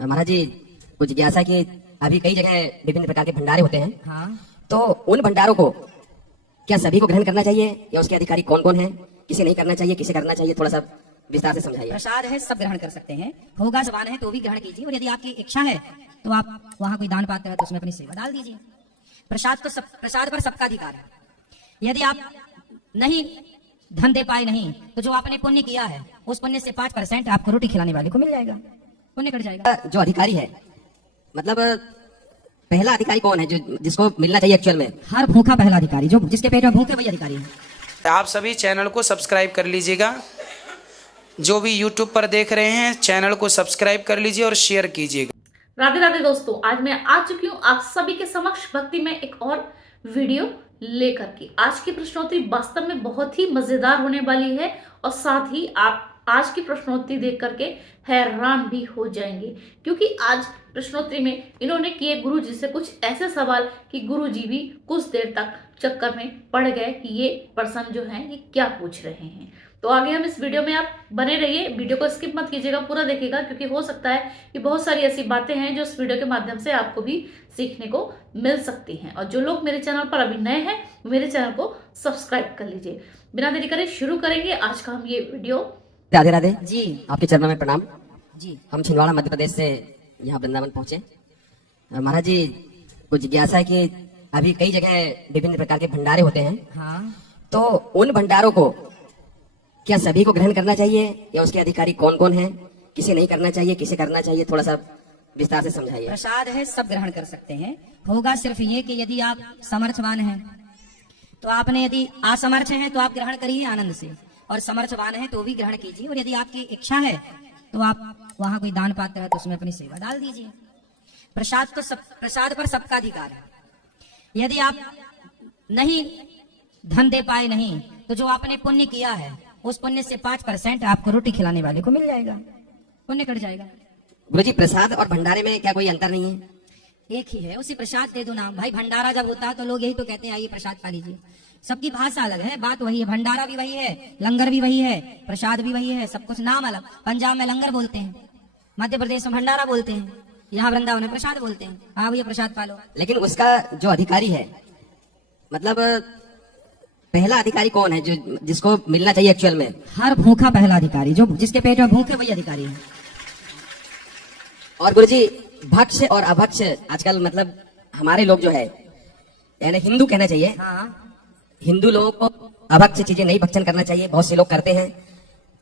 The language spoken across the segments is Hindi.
महाराज जी कुछ जिज्ञासा कि अभी कई जगह विभिन्न प्रकार के भंडारे होते हैं। हाँ, तो उन भंडारों को क्या सभी को ग्रहण करना चाहिए या उसके अधिकारी कौन कौन है, किसे नहीं करना चाहिए, किसे करना चाहिए, थोड़ा सा विस्तार से समझाइए। प्रसाद है, सब ग्रहण कर सकते हैं। होगा सवान है तो भी ग्रहण कीजिए, और यदि आपकी इच्छा है तो आप वहां कोई दान पात्र है तो उसमें अपनी सेवा डाल दीजिए। प्रसाद पर सबका अधिकार है। यदि आप नहीं धन दे पाए नहीं, तो जो आपने पुण्य किया है उस पुण्य से 5% आपको रोटी खिलाने वाले को मिल जाएगा, पुण्य कट जाएगा। जो अधिकारी है, मतलब पहला अधिकारी कौन है जो जिसको मिलना चाहिए एक्चुअल में? हर भूखा पहला अधिकारी, जो जिसके पेट में भूख है वही अधिकारी है। आप सभी चैनल को सब्सक्राइब कर लीजिएगा। जो भी यूट्यूब पर देख रहे हैं चैनल को सब्सक्राइब कर लीजिए और शेयर कीजिएगा। राधे राधे दोस्तों, आज मैं आ चुकी हूँ आप सभी के समक्ष भक्ति में एक और वीडियो लेकर के। आज की प्रश्नोत्तरी वास्तव में बहुत ही मजेदार होने वाली है और साथ ही आप आज की प्रश्नोत्तरी देख करके हैरान भी हो जाएंगे, क्योंकि आज प्रश्नोत्तरी में इन्होंने किए गुरु जी से कुछ ऐसे सवाल कि गुरु जी भी कुछ देर तक चक्कर में पड़ गए कि ये पर्सन जो है ये क्या पूछ रहे हैं। तो आगे हम इस वीडियो में आप बने रहिए, वीडियो को स्किप मत कीजिएगा, पूरा देखिएगा, क्योंकि हो सकता है कि बहुत सारी ऐसी बातें हैं जो इस वीडियो के माध्यम से आपको भी सीखने को मिल सकती हैं। और जो लोग मेरे चैनल पर अभी नए हैं मेरे चैनल को सब्सक्राइब कर लीजिए। बिना देरी करे शुरू करेंगे आज का हम ये वीडियो। राधे राधे जी आपके चरणों में प्रणाम जी। हम छिंदवाड़ा मध्य प्रदेश से यहाँ वृंदावन पहुंचे। महाराज जी कुछ जिज्ञासा है कि अभी कई जगह विभिन्न प्रकार के भंडारे होते हैं। हाँ, तो उन भंडारों को क्या सभी को ग्रहण करना चाहिए या उसके अधिकारी कौन कौन है, किसे नहीं करना चाहिए, किसे करना चाहिए, थोड़ा सा विस्तार से समझाइए। प्रसाद है, सब ग्रहण कर सकते हैं। होगा सिर्फ ये कि यदि आप समर्थवान हैं तो आपने, यदि असमर्थ हैं तो आप ग्रहण करिए आनंद से, और समर्थवान है तो भी ग्रहण कीजिए, और यदि आपकी इच्छा है तो आप वहां कोई दान पात्र है तो उसमें अपनी सेवा डाल दीजिए। प्रसाद पर सबका अधिकार है। यदि आप नहीं धन दे पाए नहीं, तो जो आपने पुण्य किया है उस पुण्य से 5% आपको रोटी खिलाने वाले को मिल जाएगा, पुण्य कट जाएगा। गुरुजी प्रसाद और भंडारे में क्या कोई अंतर नहीं है? एक ही है, उसी प्रसाद दे दो ना भाई। भंडारा जब होता है तो लोग यही तो कहते हैं आइए प्रसाद खा लीजिए। सबकी भाषा अलग है, बात वही है। भंडारा भी वही है, लंगर भी वही है, प्रसाद भी वही है, सब कुछ नाम अलग। पंजाब में लंगर बोलते हैं, मध्य प्रदेश में भंडारा बोलते हैं, यहाँ वृंदावन में प्रसाद बोलते हैं। हाँ भैया प्रसाद पालो। लेकिन उसका जो अधिकारी है, मतलब पहला अधिकारी कौन है जो जिसको मिलना चाहिए एक्चुअल में? हर भूखा पहला अधिकारी, जो जिसके पेट में भूख है वही अधिकारी है। और गुरुजी भक्ष और अभक्ष आजकल मतलब हमारे लोग जो है, यानी हिंदू कहना चाहिए, हाँ, हिंदू लोगों को अभक्ष चीजें नहीं भक्षण करना चाहिए, बहुत से लोग करते हैं।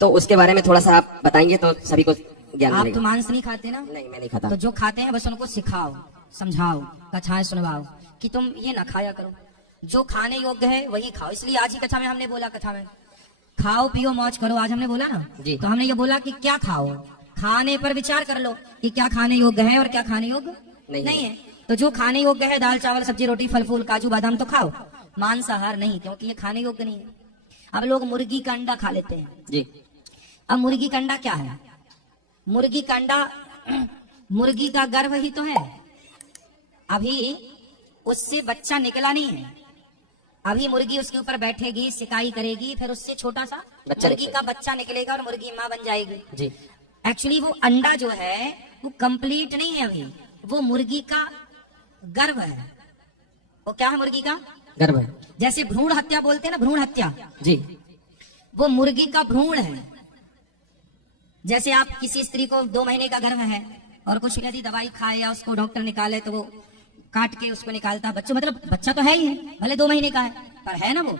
तो उसके बारे में थोड़ा सा आप बताएंगे तो सभी को ज्ञान आप तो मिलेगा। मांस नहीं खाते ना? नहीं, मैं नहीं खाता। तो जो खाते हैं बस उनको सिखाओ, समझाओ, कथाएं सुनवाओ कि तुम ये ना खाया करो, जो खाने योग्य है वही खाओ। इसलिए आज ही कथा में हमने बोला, कथा में खाओ पियो मौज करो, आज हमने बोला ना जी। तो हमने ये बोला कि क्या खाओ, खाने पर विचार कर लो कि क्या खाने योग्य है और क्या खाने योग्य नहीं है। तो जो खाने योग्य है, दाल चावल सब्जी रोटी फल फूल काजू बादाम तो खाओ, मांसाहार नहीं, क्योंकि ये खाने योग्य नहीं है। अब लोग मुर्गी का अंडा खा लेते हैं जी। अब मुर्गी का अंडा क्या है? मुर्गी का अंडा मुर्गी का गर्भ ही तो है, अभी उससे बच्चा निकला नहीं है। अभी मुर्गी उसके ऊपर बैठेगी, सिकाई करेगी, फिर उससे छोटा सा मुर्गी का बच्चा निकलेगा और मुर्गी माँ बन जाएगी जी। एक्चुअली वो अंडा जो है वो कंप्लीट नहीं है, अभी वो मुर्गी का गर्भ है। वो क्या है? मुर्गी का गर्भ है। जैसे भ्रूण हत्या बोलते हैं ना, भ्रूण हत्या, जी। वो मुर्गी का भ्रूण है। जैसे आप किसी स्त्री को 2 महीने का गर्भ है और कुछ यदि दवाई खाए या उसको डॉक्टर निकाले तो वो काट के उसको निकालता बच्चा, मतलब बच्चा तो है ही है, भले 2 महीने का है पर है ना, वो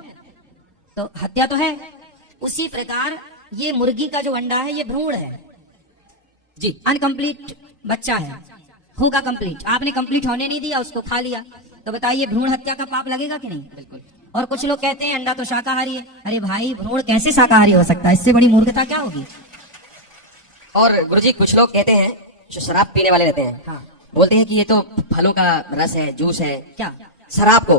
तो हत्या तो है। उसी प्रकार ये मुर्गी का जो अंडा है ये भ्रूण है जी। अनकंप्लीट बच्चा है, होगा कंप्लीट, आपने कंप्लीट होने नहीं दिया, उसको खा लिया, तो बताइए भ्रूण हत्या का पाप लगेगा कि नहीं? बिल्कुल। और कुछ लोग कहते हैं अंडा तो शाकाहारी है। अरे भाई भ्रूण कैसे शाकाहारी हो सकता है? इससे बड़ी मूर्खता क्या होगी? और गुरुजी कुछ लोग कहते हैं जो शराब पीने वाले रहते हैं, हाँ, बोलते हैं कि ये तो फलों का रस है, जूस है। क्या शराब को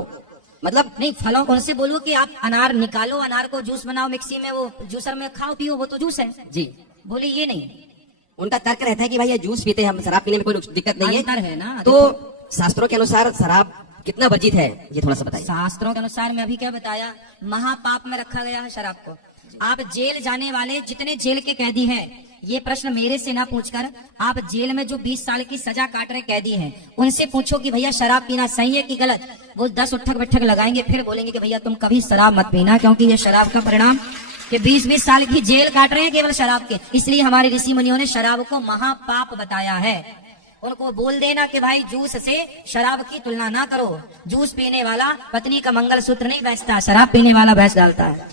मतलब नहीं, फलों कौन से बोलो कि आप अनार निकालो, अनार को जूस बनाओ मिक्सी में, वो जूसर में खाओ पियो, वो तो जूस है। जी। बोले ये नहीं, उनका तर्क रहता है कि भाई ये जूस पीते हैं हम, शराब पीने में कोई दिक्कत नहीं अंतर है ना। तो शास्त्रों के अनुसार शराब कितना वर्जित है ये थोड़ा सा बताइए। शास्त्रों के अनुसार मैं अभी क्या बताया, महापाप में रखा गया है शराब को। आप जेल जाने वाले जितने जेल के कैदी हैं ये प्रश्न मेरे से ना पूछकर आप जेल में जो 20 साल की सजा काट रहे कैदी हैं उनसे पूछो कि भैया शराब पीना सही है कि गलत। वो 10 उठक बैठक लगाएंगे, फिर बोलेंगे कि भैया तुम कभी शराब मत पीना, क्योंकि ये शराब का परिणाम कि 20-20 साल की जेल काट रहे हैं केवल शराब के। इसलिए हमारे ऋषि मुनियों ने शराब को महापाप बताया है। उनको बोल देना कि भाई जूस से शराब की तुलना ना करो। जूस पीने वाला पत्नी का मंगलसूत्र नहीं बेचता, शराब पीने वाला बेच डालता है।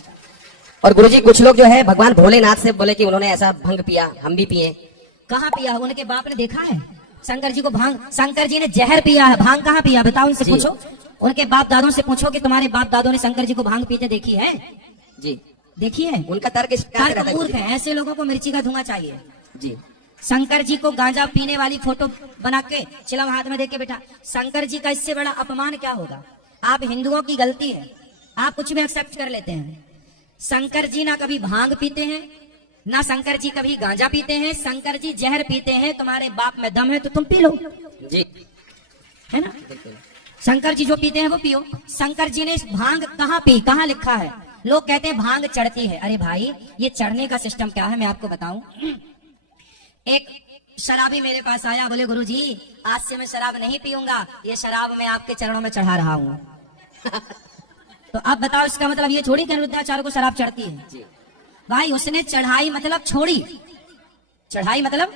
और गुरुजी कुछ लोग जो है भगवान भोलेनाथ से बोले कि उन्होंने ऐसा भंग पिया, हम भी पिए। कहाँ पिया? उनके बाप ने देखा है शंकर जी को भांग? शंकर जी ने जहर पिया है, भांग कहाँ पिया? बताओ, उनसे पूछो, उनके बाप दादों से पूछो कि तुम्हारे बाप दादों ने शंकर जी को भांग पीते देखी है? जी देखी है? उनका तर्क मूर्ख है। ऐसे लोगों को मिर्ची का धुआं चाहिए। जी शंकर जी को गांजा पीने वाली फोटो बना के चिलम हाथ में देके बैठा। शंकर जी का इससे बड़ा अपमान क्या होगा? आप हिंदुओं की गलती है, आप कुछ भी एक्सेप्ट कर लेते हैं। शंकर जी ना कभी भांग पीते हैं, ना शंकर जी कभी गांजा पीते हैं। शंकर जी जहर पीते हैं। तुम्हारे बाप में दम है तो तुम पी लो, जी है ना? शंकर जी जो पीते हैं वो पियो। शंकर जी ने इस भांग कहाँ पी, कहाँ लिखा है? लोग कहते हैं भांग चढ़ती है। अरे भाई, ये चढ़ने का सिस्टम क्या है मैं आपको बताऊं। एक शराबी मेरे पास आया, बोले गुरुजी आज से मैं शराब नहीं पीऊंगा, ये शराब मैं आपके चरणों में चढ़ा रहा हूँ। तो अब बताओ, इसका मतलब ये छोड़ी कि अनिरुद्धाचार्य को शराब चढ़ती है? जी भाई उसने चढ़ाई मतलब छोड़ी, चढ़ाई मतलब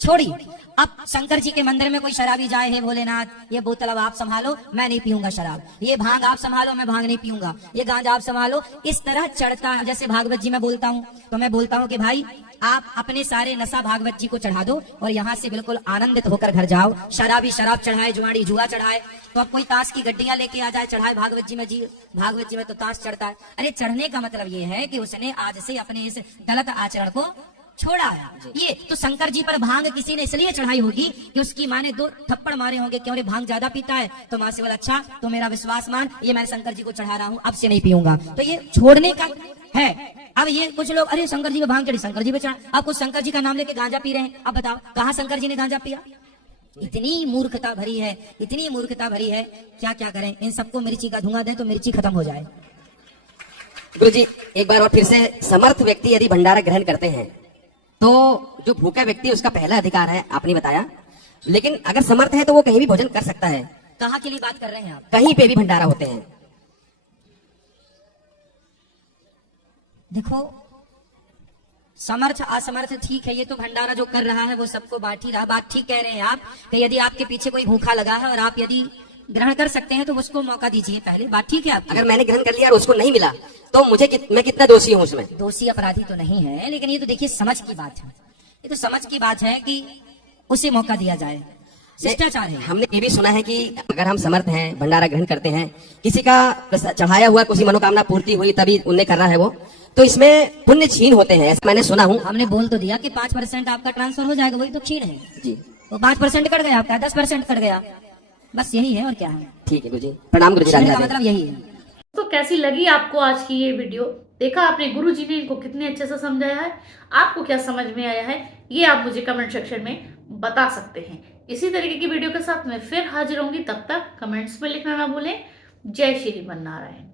छोड़ी। अब शंकर जी के मंदिर में कोई शराबी जाए, है भोलेनाथ ये बोतल अब आप संभालो, मैं नहीं पीऊंगा शराब, ये भांग आप संभालो, मैं भांग नहीं पीऊंगा, ये गांजा आप संभालो, इस तरह चढ़ता है। जैसे भागवत जी में बोलता हूँ तो मैं बोलता हूँ कि भाई आप अपने सारे नशा भागवत जी को चढ़ा दो और यहाँ से बिल्कुल आनंदित होकर घर जाओ। शराबी शराब चढ़ाए, जुआड़ी जुआ चढ़ाए, तो अब कोई ताश की गड्डियां लेके आ जाए चढ़ाए भागवत जी में। जी भागवत जी में तो ताश चढ़ता है। अरे चढ़ने का मतलब ये है कि उसने आज से अपने इस गलत आचरण को छोड़ा है। ये तो शंकर जी पर भांग किसी ने इसलिए चढ़ाई होगी कि उसकी माँ ने 2 थप्पड़ मारे होंगे, क्यों रे भांग ज्यादा पीता है? तो माँ से बोला अच्छा तो मेरा विश्वास मान, ये मैं शंकर जी को चढ़ा रहा हूँ, अब से नहीं पीऊंगा। तो ये छोड़ने का है। अब ये कुछ लोग अरे शंकर जी पे भांग चढ़ी, शंकर जी पे चढ़ा, अब कुछ शंकर जी का नाम लेके गांजा पी रहे हैं। अब बताओ कहाँ शंकर जी ने गांजा पिया? इतनी मूर्खता भरी है, इतनी मूर्खता भरी है, क्या क्या करें। इन सबको मिर्ची का धुआं दें तो मिर्ची खत्म हो जाए। गुरुजी एक बार और फिर से, समर्थ व्यक्ति यदि भंडारा ग्रहण करते हैं तो जो भूखा व्यक्ति उसका पहला अधिकार है, आपने बताया, लेकिन अगर समर्थ है तो वो कहीं भी भोजन कर सकता है। कहाँ के लिए बात कर रहे हैं आप? कहीं पे भी भंडारा होते हैं। देखो समर्थ असमर्थ ठीक है, ये तो भंडारा जो कर रहा है वो सबको बांट ही रहा। बात ठीक कह रहे हैं आप कि यदि आपके पीछे कोई भूखा लगा है और आप यदि ग्रहण कर सकते हैं तो उसको मौका दीजिए पहले। बात ठीक है आपकी। अगर मैंने ग्रहण कर लिया और उसको नहीं मिला तो मैं कितना दोषी हूँ उसमें? दोषी अपराधी तो नहीं है, लेकिन ये तो देखिए समझ की बात है। ये तो समझ की बात है कि उसे मौका दिया जाए, शिष्टाचार है। हमने ये भी सुना है कि अगर हम समर्थ हैं, भंडारा ग्रहण करते हैं, किसी का चढ़ाया हुआ किसी मनोकामना पूर्ति हुई तभी उन्हें करना है वो, तो इसमें पुण्य छीन होते हैं, ऐसा मैंने सुना हूँ। हमने बोल तो दिया कि 5% आपका ट्रांसफर हो जाएगा, वही तो क्षीण है जी। वो 5% कट गया आपका, 10% कट गया, बस यही है और क्या है। ठीक है गुरुजी, प्रणाम गुरुजी। क्षीण का मतलब यही है। तो कैसी लगी आपको आज की ये वीडियो? देखा आपने गुरुजी ने इनको कितने अच्छे से समझाया है। आपको क्या समझ में आया है ये आप मुझे कमेंट सेक्शन में बता सकते हैं। इसी तरीके की वीडियो के साथ मैं फिर हाजिर होंगी, तब तक कमेंट्स में लिखना ना भूलें। जय श्री मन नारायण।